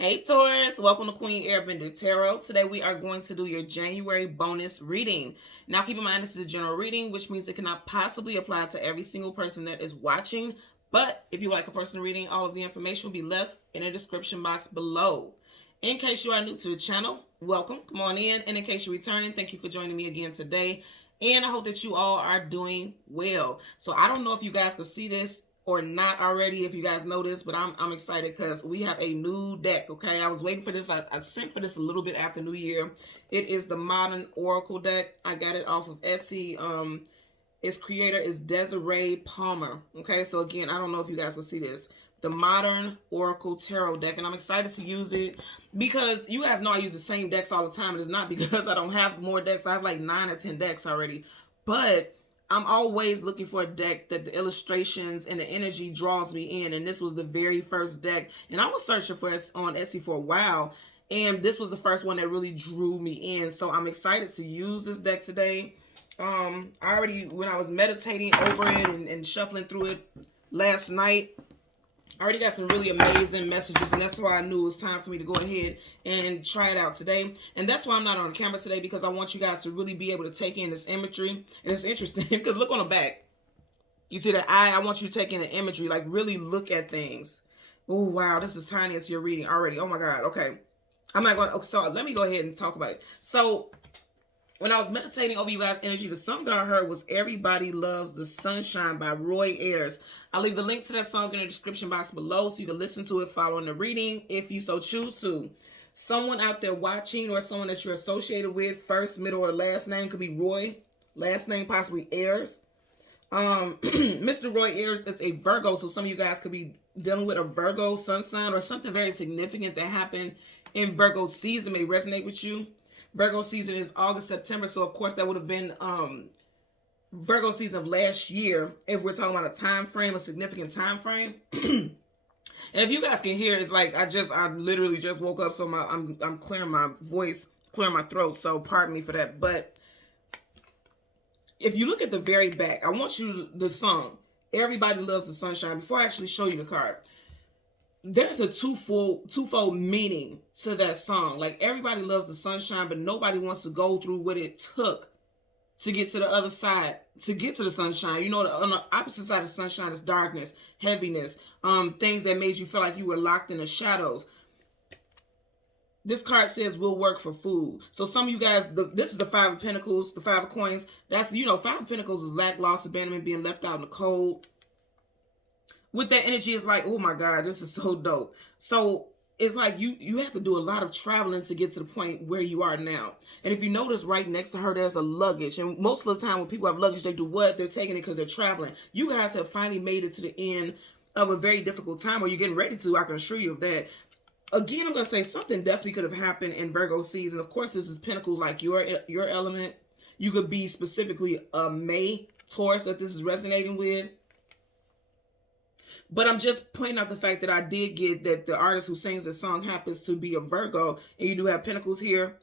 Hey Taurus, welcome to Queen Airbender Tarot. Today we are going to do your January bonus reading. Now keep in mind this is a general reading, which means it cannot possibly apply to every single person that is watching. But if you like a personal reading, all of the information will be left in the description box below. In case you are new to the channel, welcome, come on in. And in case you're returning, thank you for joining me again today. And I hope that you all are doing well. So I don't know if you guys can see this or not already, if you guys know this, but I'm excited because we have a new deck. Okay, I was waiting for this. I sent for this a little bit after New Year. It is the Modern Oracle deck. I got it off of Etsy. Its creator is Desiree Palmer. Okay, so again, I don't know if you guys will see this, the Modern Oracle Tarot deck, and I'm excited to use it because you guys know I use the same decks all the time. And it's not because I don't have more decks. I have like 9 or 10 decks already, but I'm always looking for a deck that the illustrations and the energy draws me in. And this was the very first deck. And I was searching for it on Etsy for a while. And this was the first one that really drew me in. So I'm excited to use this deck today. I already, when I was meditating over it and shuffling through it last night, I already got some really amazing messages, and that's why I knew it was time for me to go ahead and try it out today. And that's why I'm not on camera today, because I want you guys to really be able to take in this imagery. And it's interesting because look on the back. You see the eye? I want you to take in the imagery, like really look at things. Oh, wow, this is tiny as you're reading already. Oh, my God. Okay. I'm not going to, so let me go ahead and talk about it. So when I was meditating over you guys' energy, the song that I heard was Everybody Loves the Sunshine by Roy Ayers. I'll leave the link to that song in the description box below so you can listen to it following the reading if you so choose to. Someone out there watching or someone that you're associated with, first, middle, or last name could be Roy. Last name possibly Ayers. Mr. Roy Ayers is a Virgo, so some of you guys could be dealing with a Virgo sun sign or something very significant that happened in Virgo season may resonate with you. Virgo season is August, September, so of course that would have been Virgo season of last year if we're talking about a time frame, a significant time frame. And if you guys can hear, it's like I literally just woke up, so I'm clearing my voice, clearing my throat, so pardon me for that. But if you look at the very back, I want you the song Everybody Loves the Sunshine. Before I actually show you the card, there's a twofold meaning to that song. Like, everybody loves the sunshine, but nobody wants to go through what it took to get to the other side, to get to the sunshine. You know, on the opposite side of sunshine is darkness, heaviness, things that made you feel like you were locked in the shadows. This card says will work for food. So some of you guys, this is the Five of Pentacles, the Five of Coins. That's, you know, Five of Pentacles is lack, loss, abandonment, being left out in the cold. With that energy, it's like, oh my God, this is so dope. So it's like you have to do a lot of traveling to get to the point where you are now. And if you notice, right next to her, there's a luggage. And most of the time when people have luggage, they do what? They're taking it because they're traveling. You guys have finally made it to the end of a very difficult time, or you're getting ready to. I can assure you of that. Again, I'm going to say something definitely could have happened in Virgo season. Of course, this is Pentacles, like your element. You could be specifically a May Taurus that this is resonating with. But I'm just pointing out the fact that I did get that the artist who sings this song happens to be a Virgo. And you do have Pentacles here.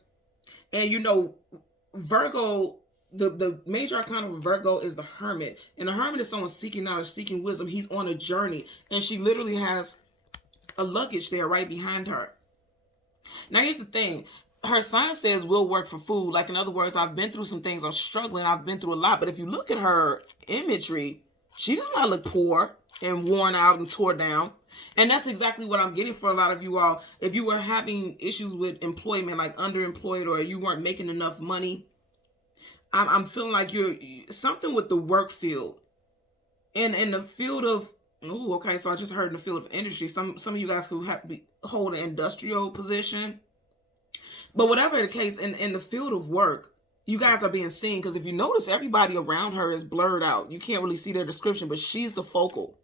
And you know, Virgo, the major arcana of Virgo is the Hermit. And the Hermit is someone seeking knowledge, seeking wisdom. He's on a journey. And she literally has a luggage there right behind her. Now, here's the thing. Her sign says will work for food. Like, in other words, I've been through some things. I'm struggling. I've been through a lot. But if you look at her imagery, she does not look poor and worn out and tore down. And that's exactly what I'm getting for a lot of you all. If you were having issues with employment, like underemployed, or you weren't making enough money, I'm feeling like you're something with the work field. And in the field of, oh, okay, so I just heard in the field of industry, some of you guys could hold an industrial position. But whatever the case, in the field of work, you guys are being seen, because if you notice, everybody around her is blurred out. You can't really see their description, but she's the focal.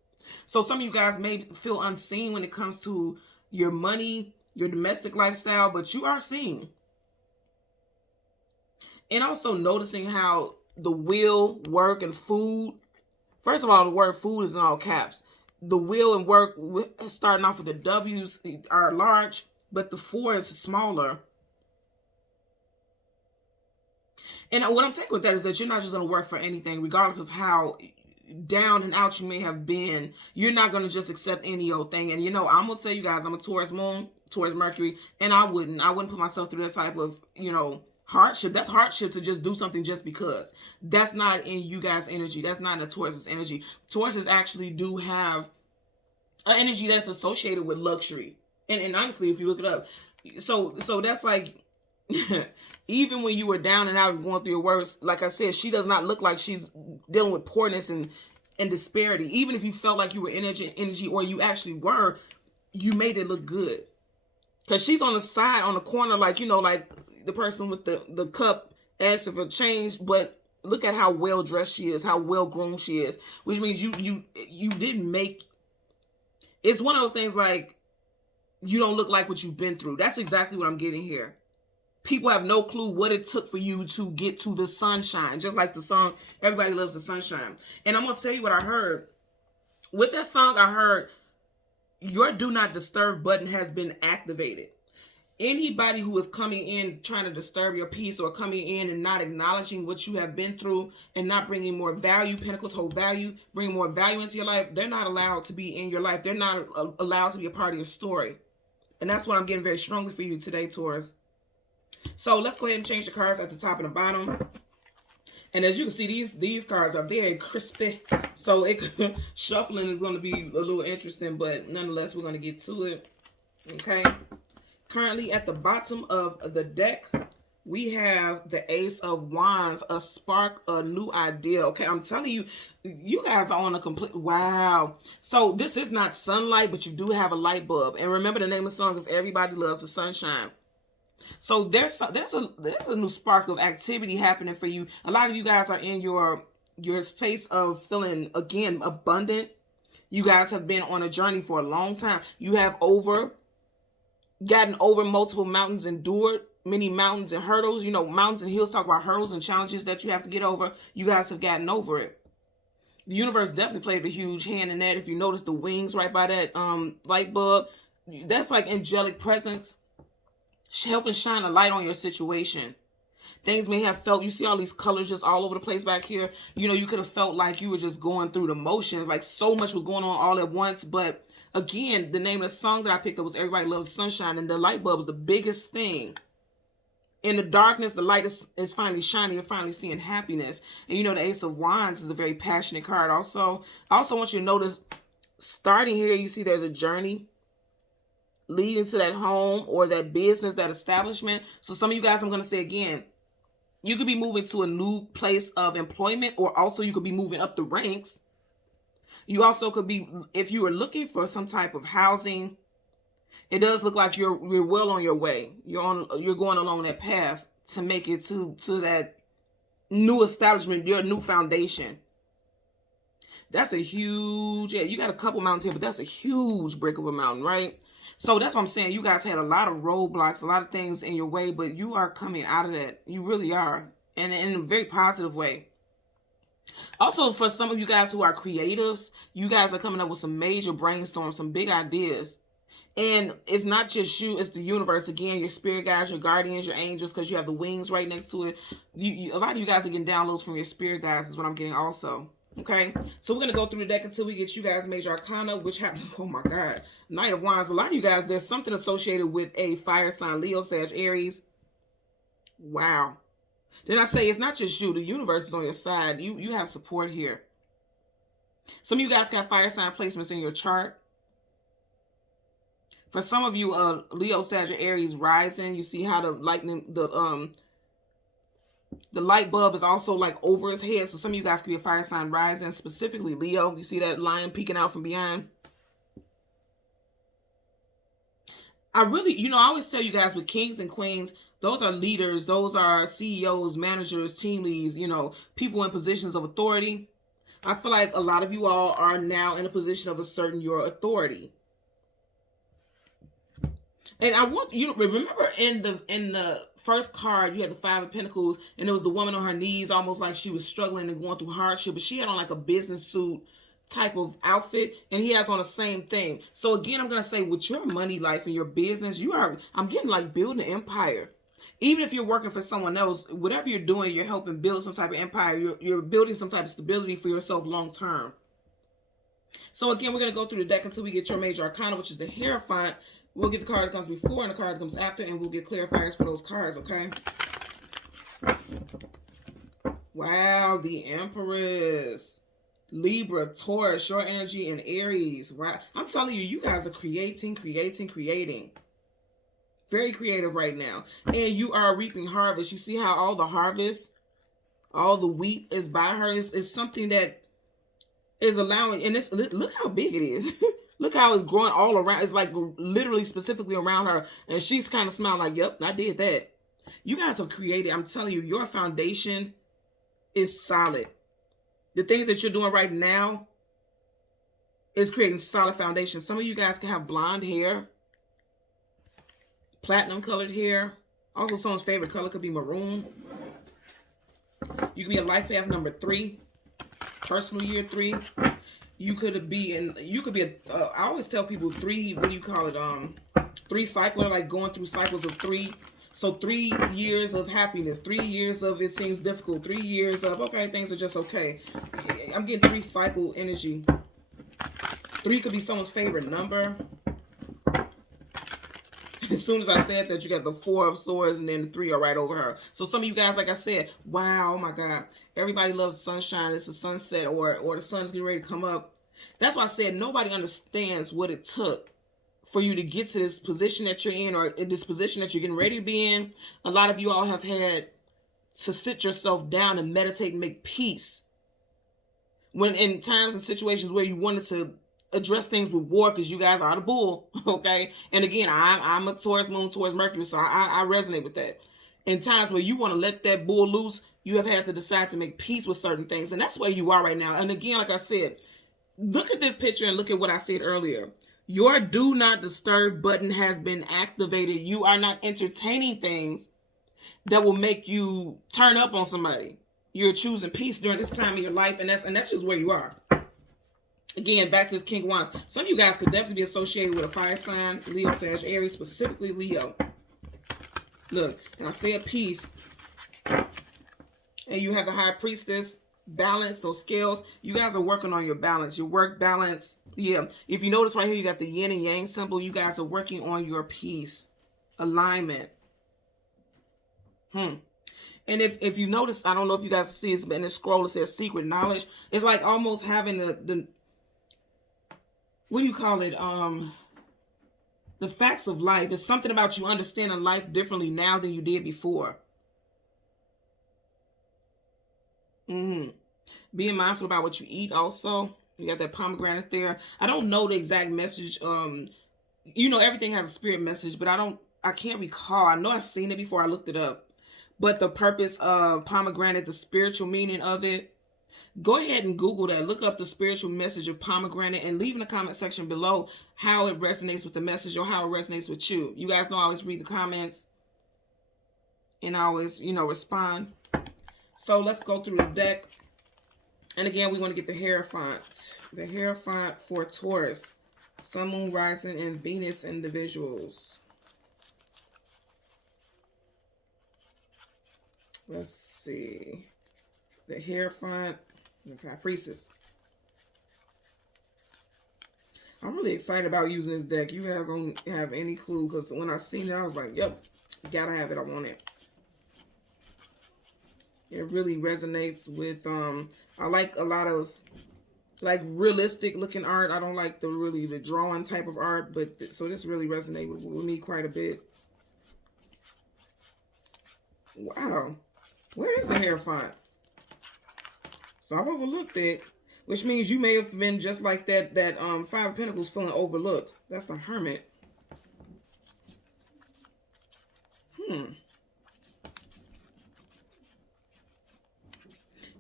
So some of you guys may feel unseen when it comes to your money, your domestic lifestyle, but you are seen. And also noticing how the will, work, and food. First of all, the word food is in all caps. The will and work, starting off with the W's, are large, but the 4 is smaller. And what I'm taking with that is that you're not just going to work for anything, regardless of how down and out you may have been, you're not going to just accept any old thing. And, you know, I'm going to tell you guys, I'm a Taurus moon, Taurus Mercury, and I wouldn't put myself through that type of, you know, hardship. That's hardship to just do something just because. That's not in you guys' energy. That's not in the Taurus's energy. Tauruses actually do have an energy that's associated with luxury. And honestly, if you look it up, so that's like, even when you were down and out and going through your worst, like I said, she does not look like she's dealing with poorness and disparity. Even if you felt like you were energy, or you actually were, you made it look good. Because she's on the side, on the corner, like, you know, like the person with the cup asking for change, but look at how well dressed she is, how well groomed she is, which means you didn't make. It's one of those things like, you don't look like what you've been through. That's exactly what I'm getting here. People have no clue what it took for you to get to the sunshine. Just like the song, Everybody Loves the Sunshine. And I'm going to tell you what I heard. With that song, I heard your Do Not Disturb button has been activated. Anybody who is coming in trying to disturb your peace, or coming in and not acknowledging what you have been through and not bringing more value, Pentacles hold value, bringing more value into your life, they're not allowed to be in your life. They're not allowed to be a part of your story. And that's what I'm getting very strongly for you today, Taurus. So let's go ahead and change the cards at the top and the bottom. And as you can see, these cards are very crispy. So shuffling is going to be a little interesting, but nonetheless, we're going to get to it. Okay. Currently at the bottom of the deck, we have the Ace of Wands, a spark, a new idea. Okay, I'm telling you, you guys are on a complete, wow. So this is not sunlight, but you do have a light bulb. And remember, the name of the song is Everybody Loves the Sunshine. So there's a new spark of activity happening for you. A lot of you guys are in your space of feeling, again, abundant. You guys have been on a journey for a long time. You have gotten over multiple mountains, endured many mountains and hurdles. You know, mountains and hills talk about hurdles and challenges that you have to get over. You guys have gotten over it. The universe definitely played a huge hand in that. If you notice the wings right by that light bulb, that's like angelic presence helping shine a light on your situation. Things may have felt, you see all these colors just all over the place back here. You know, you could have felt like you were just going through the motions, like so much was going on all at once. But again, the name of the song that I picked up was Everybody Loves the Sunshine, and the light bulb is the biggest thing. In the darkness, the light is finally shining. You're finally seeing happiness. And you know, the Ace of Wands is a very passionate card. Also, I also want you to notice, starting here, you see there's a journey leading to that home or that business, that establishment. So some of you guys, I'm going to say again, you could be moving to a new place of employment, or also you could be moving up the ranks. You also could be, if you are looking for some type of housing, it does look like you're well on your way. You're going along that path to make it to that new establishment, your new foundation. That's a huge, yeah, you got a couple mountains here, but that's a huge brick of a mountain, right? So that's what I'm saying. You guys had a lot of roadblocks, a lot of things in your way, but you are coming out of that. You really are. And in a very positive way. Also, for some of you guys who are creatives, you guys are coming up with some major brainstorms, some big ideas. And it's not just you, it's the universe. Again, your spirit guides, your guardians, your angels, because you have the wings right next to it. A lot of you guys are getting downloads from your spirit guides is what I'm getting also. Okay, so we're going to go through the deck until we get you guys Major Arcana, which happens, oh my God, Knight of Wands. A lot of you guys, there's something associated with a fire sign, Leo, Sag, Aries. Wow. Then I say it's not just you, the universe is on your side. You have support here. Some of you guys got fire sign placements in your chart. For some of you, Leo, Sag, Aries rising, you see how the lightning, the light bulb is also like over his head. So some of you guys could be a fire sign rising, specifically Leo. You see that lion peeking out from behind? I really, you know, I always tell you guys with kings and queens, those are leaders. Those are CEOs, managers, team leads, you know, people in positions of authority. I feel like a lot of you all are now in a position of asserting your authority. And I want you to remember in the first card, you had the Five of Pentacles, and it was the woman on her knees, almost like she was struggling and going through hardship, but she had on like a business suit type of outfit, and he has on the same thing. So again, I'm going to say with your money life and your business, I'm getting like building an empire. Even if you're working for someone else, whatever you're doing, you're helping build some type of empire. You're building some type of stability for yourself long term. So again, we're going to go through the deck until we get your major arcana, which is the Hierophant. We'll get the card that comes before and the card that comes after, and we'll get clarifiers for those cards, okay? Wow, the Empress. Libra, Taurus, your energy, and Aries. Wow. I'm telling you, you guys are creating. Very creative right now. And you are reaping harvest. You see how all the harvest, all the wheat is by her. Is something that is allowing, and it's, look how big it is. Look how it's growing all around. It's like literally specifically around her. And she's kind of smiling like, yep, I did that. You guys have created, I'm telling you, your foundation is solid. The things that you're doing right now is creating solid foundation. Some of you guys can have blonde hair, platinum colored hair. Also, someone's favorite color could be maroon. You could be a life path number 3, personal year 3. You could be I always tell people 3, what do you call it? 3 cycler, like going through cycles of 3. So 3 years of happiness, 3 years of it seems difficult, 3 years of, okay, things are just okay. I'm getting 3 cycle energy. 3 could be someone's favorite number. As soon as I said that, you got the 4 of swords and then the 3 are right over her. So some of you guys, like I said, wow, oh my God. Everybody loves sunshine. It's a sunset or the sun's getting ready to come up. That's why I said nobody understands what it took for you to get to this position that you're in, or in this position that you're getting ready to be in. A lot of you all have had to sit yourself down and meditate and make peace. When in times and situations where you wanted to address things with war, because you guys are the bull, okay? And again, I'm a Taurus moon, Taurus Mercury, so I resonate with that. In times where you want to let that bull loose, you have had to decide to make peace with certain things. And that's where you are right now. And again, like I said, look at this picture and look at what I said earlier. Your do not disturb button has been activated. You are not entertaining things that will make you turn up on somebody. You're choosing peace during this time in your life, and that's just where you are. Again, back to this King of Wands. Some of you guys could definitely be associated with a fire sign, Leo, Sag, Aries, specifically Leo. Look, and I say a peace, and you have the High Priestess, balance, those scales. You guys are working on your balance, your work balance. Yeah, if you notice right here, you got the yin and yang symbol. You guys are working on your peace, alignment. And if you notice, I don't know if you guys see this, but in the scroll it says secret knowledge. It's like almost having the what do you call it? The facts of life. It's something about you understanding life differently now than you did before. Being mindful about what you eat also. You got that pomegranate there. I don't know the exact message. You know, everything has a spirit message, but I can't recall. I know I've seen it before. I looked it up. But the purpose of pomegranate, the spiritual meaning of it, go ahead and Google that. Look up the spiritual message of pomegranate and leave in the comment section below how it resonates with the message or how it resonates with you. You guys know I always read the comments and I always, you know, respond. So let's go through the deck. And again, we want to get the Hierophant. The Hierophant for Taurus, Sun, Moon, Rising, and Venus individuals. Let's see. The Hierophant. That's High Priestess. I'm really excited about using this deck. You guys don't have any clue, because when I seen it, I was like, yep, gotta have it. I want it. It really resonates with, I like a lot of, like, realistic looking art. I don't like the drawing type of art, but so this really resonates with me quite a bit. Wow. Where is the Hierophant? So I've overlooked it, which means you may have been just like that 5 of Pentacles feeling overlooked. That's the Hermit.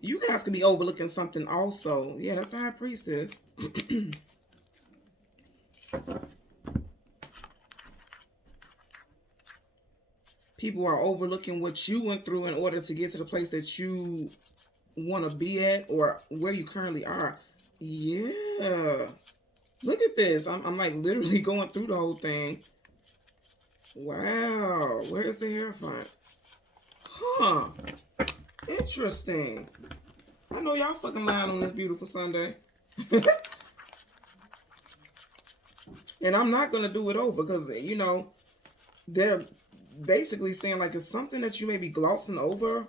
You guys could be overlooking something also. Yeah, that's the High Priestess. People are overlooking what you went through in order to get to the place that you want to be at or where you currently are. Yeah. Look at this. I'm like literally going through the whole thing. Wow. Where's the Hierophant? Huh. Interesting. I know y'all fucking lying on this beautiful Sunday. And I'm not going to do it over because, you know, they're basically saying like it's something that you may be glossing over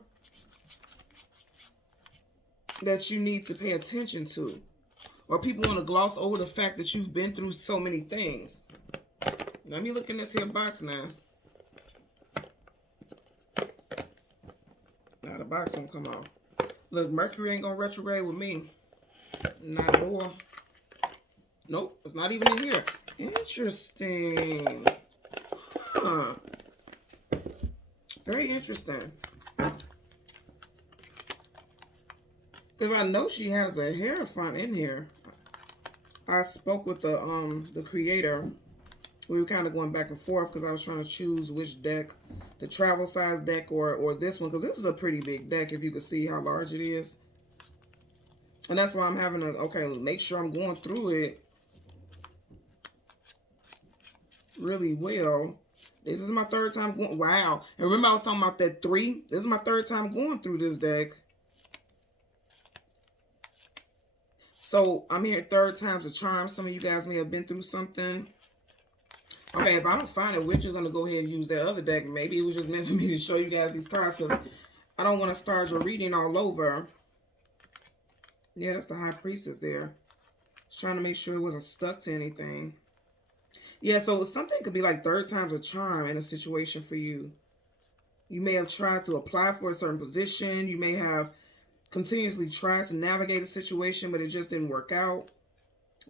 that you need to pay attention to. Or people want to gloss over the fact that you've been through so many things. Let me look in this here box now. Now the box won't come off. Look, Mercury ain't going to retrograde with me. Not at all. Nope, it's not even in here. Interesting. Huh. Very interesting. Because I know she has a Hierophant in here. I spoke with the creator. We were kind of going back and forth because I was trying to choose which deck, the travel size deck or this one, because this is a pretty big deck if you can see how large it is. And that's why I'm having to, okay, make sure I'm going through it really well. This is my third time going, wow. And remember I was talking about that 3? This is my third time going through this deck. So I'm here third time's a charm. Some of you guys may have been through something. Okay, if I don't find it, we're just going to go ahead and use that other deck. Maybe it was just meant for me to show you guys these cards because I don't want to start your reading all over. Yeah, that's the High Priestess there. Just trying to make sure it wasn't stuck to anything. Yeah, so something could be like third time's a charm in a situation for you. You may have tried to apply for a certain position. You may have continuously tried to navigate a situation, but it just didn't work out.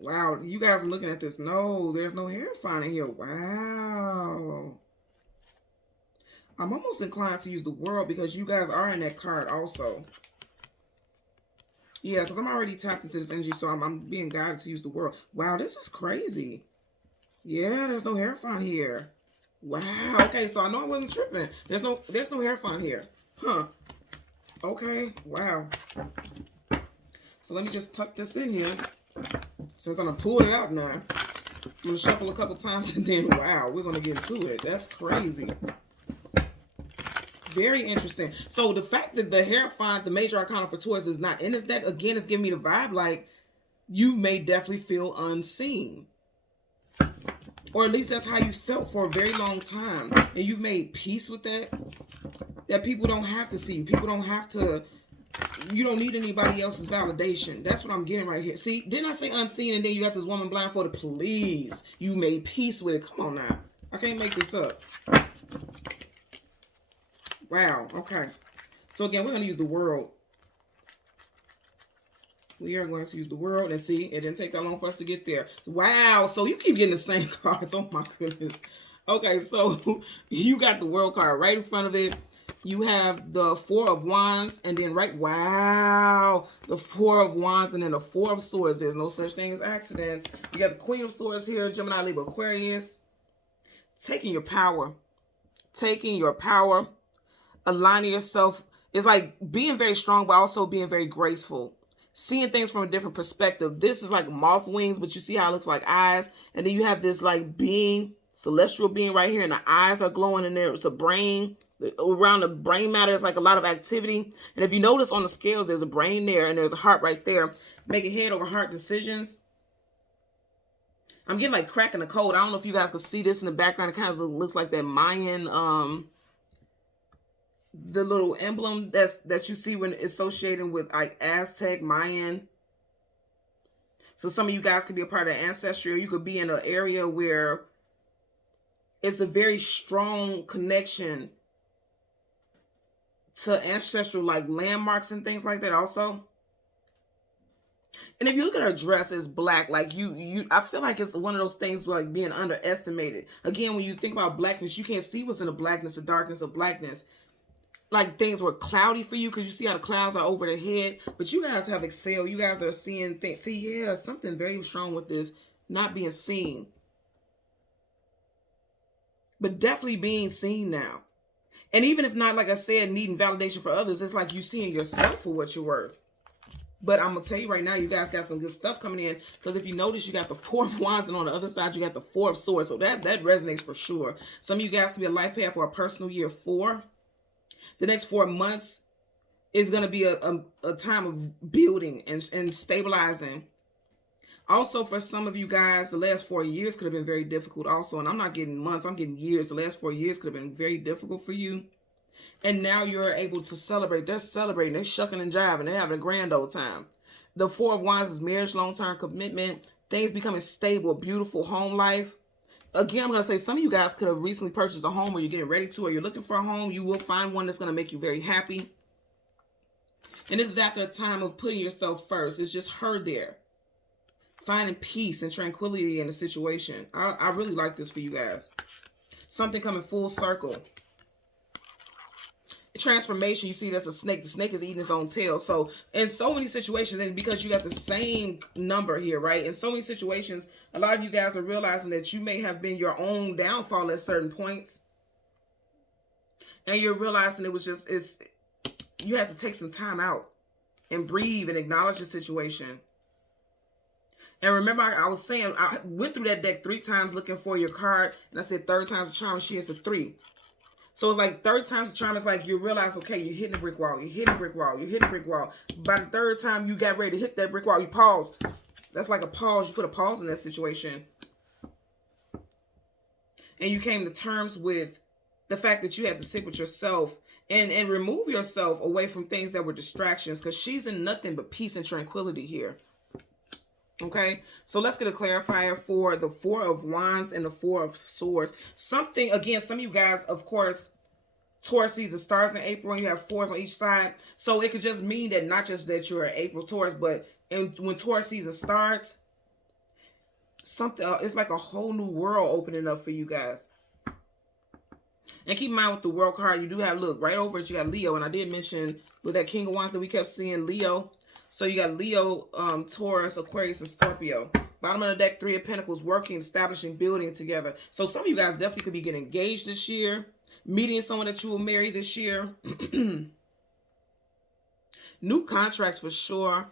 Wow, you guys are looking at this. No, there's no Hierophant in here. Wow. I'm almost inclined to use the World because you guys are in that card also. Yeah, because I'm already tapped into this energy, so I'm being guided to use the World. Wow, this is crazy. Yeah, there's no Hierophant here. Wow. Okay, so I know I wasn't tripping. There's no Hierophant here. Huh. Okay. Wow. So let me just tuck this in here. Since I'm going to pull it out now, I'm going to shuffle a couple times and then, wow, we're going to get to it. That's crazy. Very interesting. So the fact that the Hierophant, the major arcana for Taurus, is not in this deck, again, is giving me the vibe like you may definitely feel unseen. Or at least that's how you felt for a very long time. And you've made peace with that. That people don't have to see you. People don't have to... You don't need anybody else's validation. That's what I'm getting right here. See, didn't I say unseen and then you got this woman blindfolded? Please. You made peace with it. Come on now. I can't make this up. Wow. Okay. So again, we're going to use the World. We are going to use the World and see, it didn't take that long for us to get there. Wow. So you keep getting the same cards. Oh my goodness. Okay. So you got the World card right in front of it. You have the 4 of Wands and then wow, the 4 of Wands and then the 4 of Swords. There's no such thing as accidents. You got the Queen of Swords here, Gemini, Libra, Aquarius. Taking your power. Taking your power. Aligning yourself. It's like being very strong, but also being very graceful. Seeing things from a different perspective. This is like moth wings, but you see how it looks like eyes. And then you have this like being, celestial being right here, and the eyes are glowing, and there's a brain. Around the brain matter is like a lot of activity. And if you notice on the scales, there's a brain there and there's a heart right there. Making head over heart decisions. I'm getting like cracking the code. I don't know if you guys can see this in the background. It kind of looks like that Mayan, the little emblem that you see when associating with like Aztec, Mayan. So some of you guys could be a part of the ancestry, or you could be in an area where it's a very strong connection to ancestral like landmarks and things like that also. And if you look at her dress, it's black. Like I feel like it's one of those things like being underestimated. Again, when you think about blackness, you can't see what's in the blackness, the darkness of blackness. Like things were cloudy for you because you see how the clouds are over the head. But you guys have excelled. You guys are seeing things. See, yeah, something very strong with this not being seen. But definitely being seen now. And even if not, like I said, needing validation for others, it's like you seeing yourself for what you're worth. But I'm going to tell you right now, you guys got some good stuff coming in. Because if you notice, you got the Four of Wands, and on the other side, you got the Four of Swords. So that resonates for sure. Some of you guys could be a life path for a personal year 4. The next 4 months is going to be a time of building and stabilizing. Also, for some of you guys, the last 4 years could have been very difficult also. And I'm not getting months, I'm getting years. The last 4 years could have been very difficult for you. And now you're able to celebrate. They're celebrating. They're shucking and jiving. They're having a grand old time. The Four of Wands is marriage, long-term commitment, things becoming stable, beautiful home life. Again, I'm going to say some of you guys could have recently purchased a home, or you're getting ready to, or you're looking for a home. You will find one that's going to make you very happy. And this is after a time of putting yourself first. It's just her there, finding peace and tranquility in the situation. I really like this for you guys. Something coming full circle. Transformation, you see that's a snake. The snake is eating its own tail. So in so many situations, and because you got the same number here, right? In so many situations, a lot of you guys are realizing that you may have been your own downfall at certain points. And you're realizing it was just, you have to take some time out and breathe and acknowledge the situation. And remember, I was saying, I went through that deck 3 times looking for your card. And I said third time's the charm, and she is a 3. So it's like third time's the charm. It's like you realize, okay, you're hitting a brick wall. You're hitting a brick wall. You're hitting a brick wall. By the third time you got ready to hit that brick wall, you paused. That's like a pause. You put a pause in that situation. And you came to terms with the fact that you had to sit with yourself and remove yourself away from things that were distractions, because she's in nothing but peace and tranquility here. Okay, so let's get a clarifier for the Four of Wands and the Four of Swords. Something, again, some of you guys, of course, Taurus season starts in April and you have 4s on each side. So it could just mean that not just that you're an April Taurus, but when Taurus season starts, something, it's like a whole new world opening up for you guys. And keep in mind with the World card, you do have, look, right over it, you got Leo. And I did mention with that King of Wands that we kept seeing Leo. So you got Leo, Taurus, Aquarius, and Scorpio. Bottom of the deck, 3 of Pentacles, working, establishing, building together. So some of you guys definitely could be getting engaged this year, meeting someone that you will marry this year. New contracts for sure.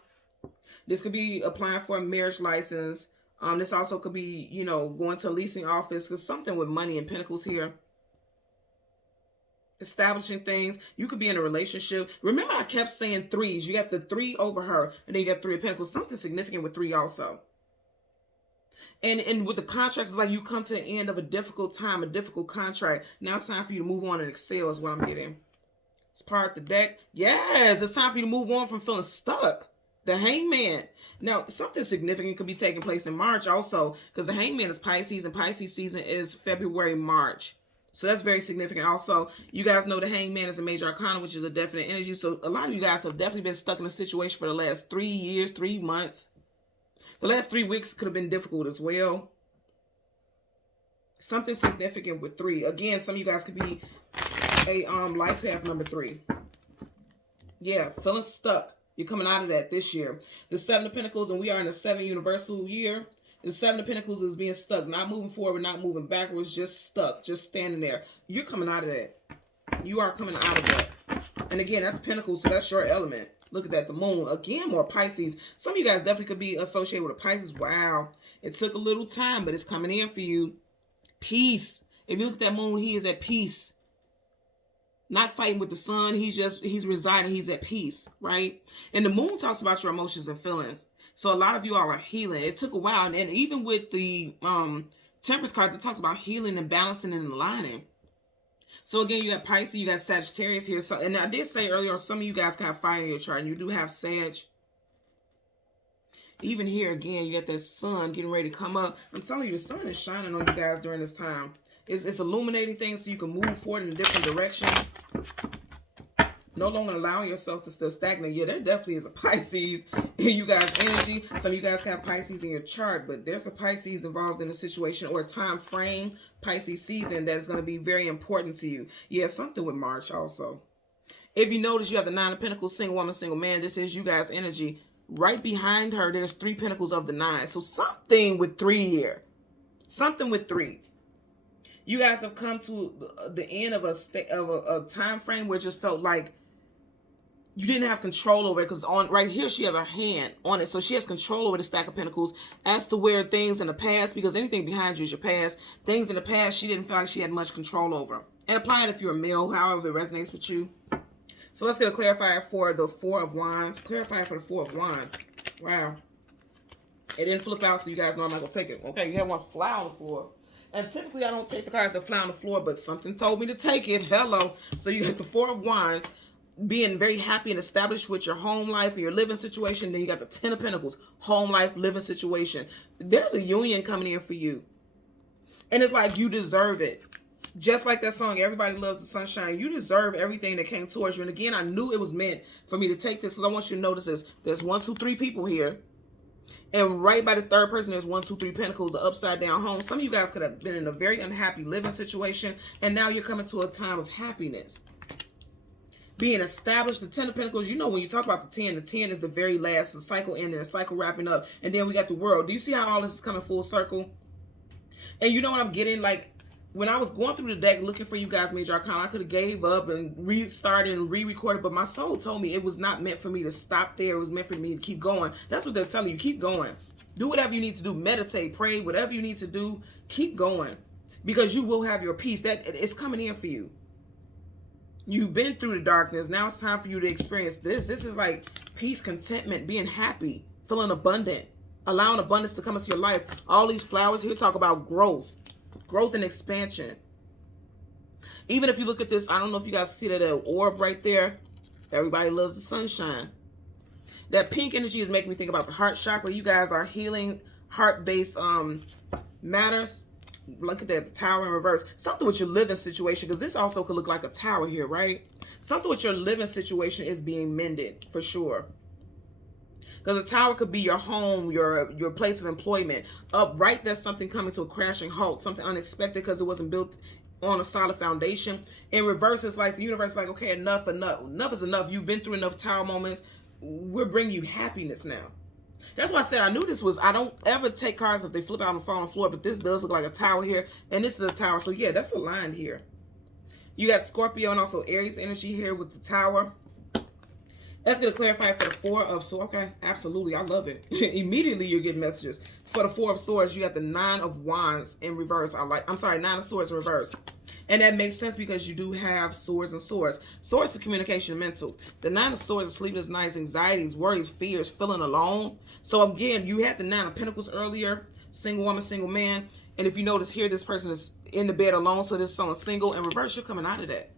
This could be applying for a marriage license. This also could be, you know, going to a leasing office. Because something with money and Pentacles here. Establishing things. You could be in a relationship. Remember, I kept saying 3s. You got the 3 over her, and then you got 3 of Pentacles. Something significant with 3 also. And with the contracts, it's like you come to the end of a difficult time, a difficult contract. Now it's time for you to move on and excel is what I'm getting. It's part of the deck. Yes, it's time for you to move on from feeling stuck. The Hangman. Now, something significant could be taking place in March also, because the Hangman is Pisces, and Pisces season is February, March. So that's very significant. Also, you guys know the Hangman is a major arcana, which is a definite energy. So a lot of you guys have definitely been stuck in a situation for the last 3 years, 3 months. The last 3 weeks could have been difficult as well. Something significant with 3. Again, some of you guys could be a life path number 3. Yeah, feeling stuck. You're coming out of that this year. The 7 of Pentacles, and we are in the 7 universal year. The 7 of Pentacles is being stuck, not moving forward, not moving backwards, just stuck, just standing there. You're coming out of that. You are coming out of that. And again, that's Pentacles, so that's your element. Look at that, the moon. Again, more Pisces. Some of you guys definitely could be associated with a Pisces. Wow. It took a little time, but it's coming in for you. Peace. If you look at that moon, he is at peace. Not fighting with the sun. He's residing. He's at peace, right? And the moon talks about your emotions and feelings. So a lot of you all are healing. It took a while. And even with the Temperance card that talks about healing and balancing and aligning. So again, you got Pisces, you got Sagittarius here. So, and I did say earlier, some of you guys got fire in your chart, and you do have Sag. Even here again, you got that sun getting ready to come up. I'm telling you, the sun is shining on you guys during this time. It's illuminating things so you can move forward in a different direction. No longer allowing yourself to still stagnate. Yeah, there definitely is a Pisces in you guys' energy. Some of you guys have Pisces in your chart, but there's a Pisces involved in a situation or a time frame, Pisces season, that is going to be very important to you. Yeah, something with March also. If you notice, you have the 9 of Pentacles, single woman, single man. This is you guys' energy. Right behind her, there's 3 Pentacles of the 9. So something with 3 here. Something with 3. You guys have come to the end of a time frame where it just felt like You didn't have control over it, because on right here she has her hand on it, so she has control over the Stack of Pentacles. As to where things in the past, because anything behind you is your past, things in the past she didn't feel like she had much control over. And apply it if you're a male, however it resonates with you. So let's get a clarifier for the Four of Wands. Clarifier for the Four of Wands. Wow. It didn't flip out, so you guys know I'm not going to take it. Okay, you have one fly on the floor. And typically I don't take the cards that fly on the floor, but something told me to take it. Hello. So you get the Four of Wands, being very happy and established with your home life and your living situation. Then you got the Ten of Pentacles, home life, living situation. There's a union coming in for you. And it's like you deserve it. Just like that song, Everybody Loves the Sunshine. You deserve everything that came towards you. And again, I knew it was meant for me to take this, because I want you to notice this. There's 1, 2, 3 people here. And right by this third person, there's 1, 2, 3 Pentacles, an upside down home. Some of you guys could have been in a very unhappy living situation, and now you're coming to a time of happiness. Being established, the Ten of Pentacles, you know when you talk about the 10 is the very last, the cycle ending, the cycle wrapping up. And then we got the World. Do you see how all this is coming full circle? And you know what I'm getting? Like, when I was going through the deck looking for you guys, Major Arcana, I could have gave up and restarted and re-recorded, but my soul told me it was not meant for me to stop there. It was meant for me to keep going. That's what they're telling you. Keep going. Do whatever you need to do. Meditate, pray, whatever you need to do. Keep going, because you will have your peace. That it's coming in for you. You've been through the darkness. Now it's time for you to experience this. This is like peace, contentment, being happy, feeling abundant, allowing abundance to come into your life. All these flowers here talk about growth. Growth and expansion. Even if you look at this, I don't know if you guys see that orb right there. Everybody loves the sunshine. That pink energy is making me think about the heart chakra. You guys are healing heart-based matters. Look at that, the tower in reverse. Something with your living situation, because this also could look like a tower here, right? Something with your living situation is being mended, for sure. Because a tower could be your home, your place of employment. Upright, there's something coming to a crashing halt, something unexpected because it wasn't built on a solid foundation. In reverse, it's like the universe is like, okay, enough is enough. You've been through enough tower moments. We're bringing you happiness now. That's why I said I knew this was, I don't ever take cards if they flip out and fall on the floor, but this does look like a tower here, and this is a tower. So yeah, that's aligned here. You got Scorpio and also Aries energy here with the tower. Let's get a clarifier for the Four of Swords. Okay, absolutely. I love it. Immediately you're getting messages. For the Four of Swords, you got the Nine of Wands in reverse. Nine of Swords in reverse. And that makes sense because you do have swords and swords. Swords is communication and mental. The Nine of Swords is sleepless nights, anxieties, worries, fears, feeling alone. So again, you had the Nine of Pentacles earlier. Single woman, single man. And if you notice here, this person is in the bed alone. So this is someone single. In reverse, you're coming out of that.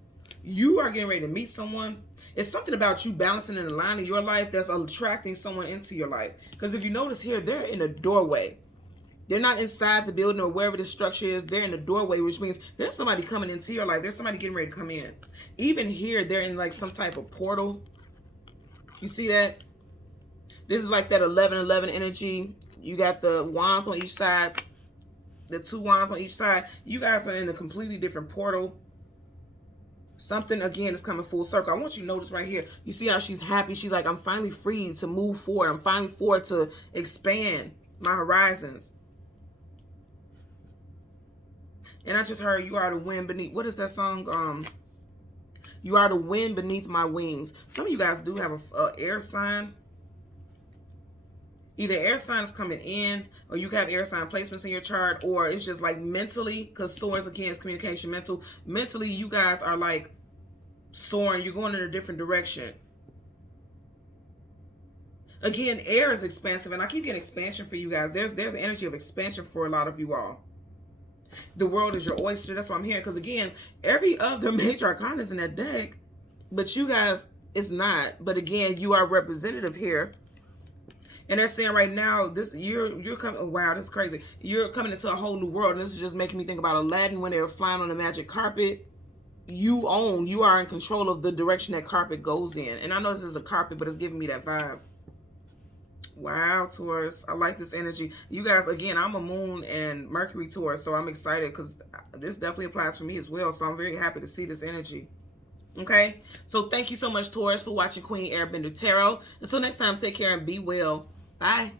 You are getting ready to meet someone. It's something about you balancing and aligning your life that's attracting someone into your life. Because if you notice here, they're in a doorway. They're not inside the building or wherever the structure is. They're in the doorway, which means there's somebody coming into your life. There's somebody getting ready to come in. Even here, they're in like some type of portal. You see that? This is like that 11-11 energy. You got the wands on each side. The 2 wands on each side. You guys are in a completely different portal. Something, again, is coming full circle. I want you to notice right here. You see how she's happy? She's like, I'm finally free to move forward. I'm finally forward to expand my horizons. And I just heard, you are the wind beneath. What is that song? You are the wind beneath my wings. Some of you guys do have a air sign. Either air sign is coming in, or you have air sign placements in your chart, or it's just like mentally, because swords, again, is communication, mental. Mentally, you guys are like soaring. You're going in a different direction. Again, air is expansive, and I keep getting expansion for you guys. There's energy of expansion for a lot of you all. The world is your oyster. That's what I'm hearing. Because again, every other major arcana is in that deck, but you guys, it's not. But again, you are representative here. And they're saying right now, this you're coming. Oh, wow, that's crazy. You're coming into a whole new world. And this is just making me think about Aladdin when they were flying on the magic carpet. You are in control of the direction that carpet goes in. And I know this is a carpet, but it's giving me that vibe. Wow, Taurus. I like this energy. You guys, again, I'm a Moon and Mercury Taurus, so I'm excited because this definitely applies for me as well. So I'm very happy to see this energy. Okay? So thank you so much, Taurus, for watching Queen Airbender Tarot. Until next time, take care and be well. Bye.